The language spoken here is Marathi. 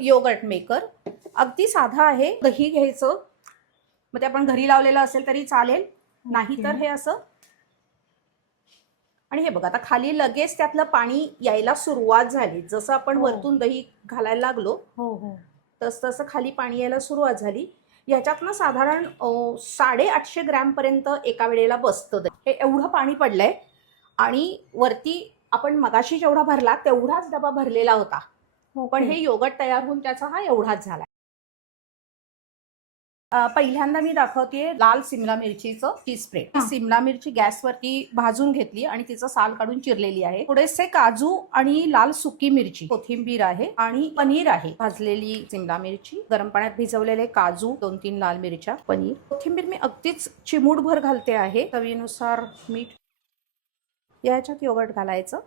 योगर्ट मेकर अगदी साधा आहे. दही घ्यायचं, मग ते आपण घरी लावलेलं असेल तरी चालेल, नाही तर हे असं. आणि हे बघा आता खाली लगेच त्यातलं पाणी यायला सुरुवात झाली. जसं आपण वरतून दही घालायला लागलो तसं खाली पाणी यायला सुरुवात झाली. ह्याच्यातनं साधारण 850 ग्रॅम पर्यंत एका वेळेला बसतं. हे एवढं पाणी पडलंय आणि वरती आपण मगाशी जेवढा भरला तेवढाच डबा भरलेला होता, पण हे योगर्ट तयार होऊन त्याचा हा एवढाच झाला. पहिल्यांदा मी दाखवतेय लाल सिमला मिरचीचं चीज स्प्रेड. सिमला मिरची गॅसवरती भाजून घेतली आणि तिचं साल काढून चिरलेली आहे. थोडेसे काजू आणि लाल सुकी मिरची, कोथिंबीर आहे आणि पनीर आहे. भाजलेली सिमला मिरची, गरम पाण्यात भिजवलेले काजू, 2-3 लाल मिरच्या, पनीर, कोथिंबीर मी अगदीच चिमूटभर घालते आहे. चवीनुसार मीठ. याच्यात योगर्ट घालायचं.